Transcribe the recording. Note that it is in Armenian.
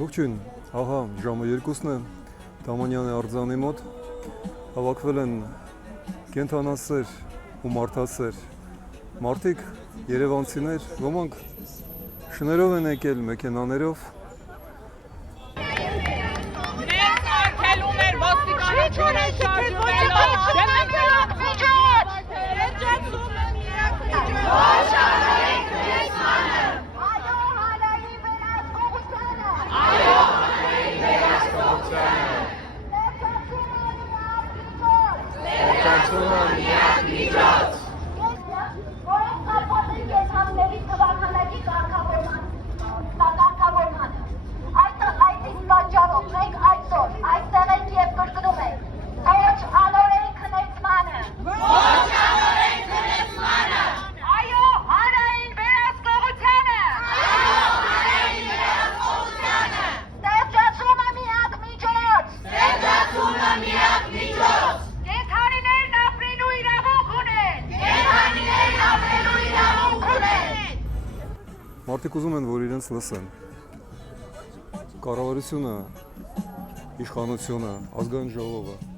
Ողջույն, ահա ժամը 2-ն է, Դամանյանի արձանի մոտ հավաքվել են կենթանասեր ու մարդասեր մարդիկ, երևանցիներ, ոմանք շներով են եկել, մեքենաներով։ Մարդիկ ուզում են, որ իրենց լսեն։ Կառավարությունը, իշխանությունը, ազգային ժողովը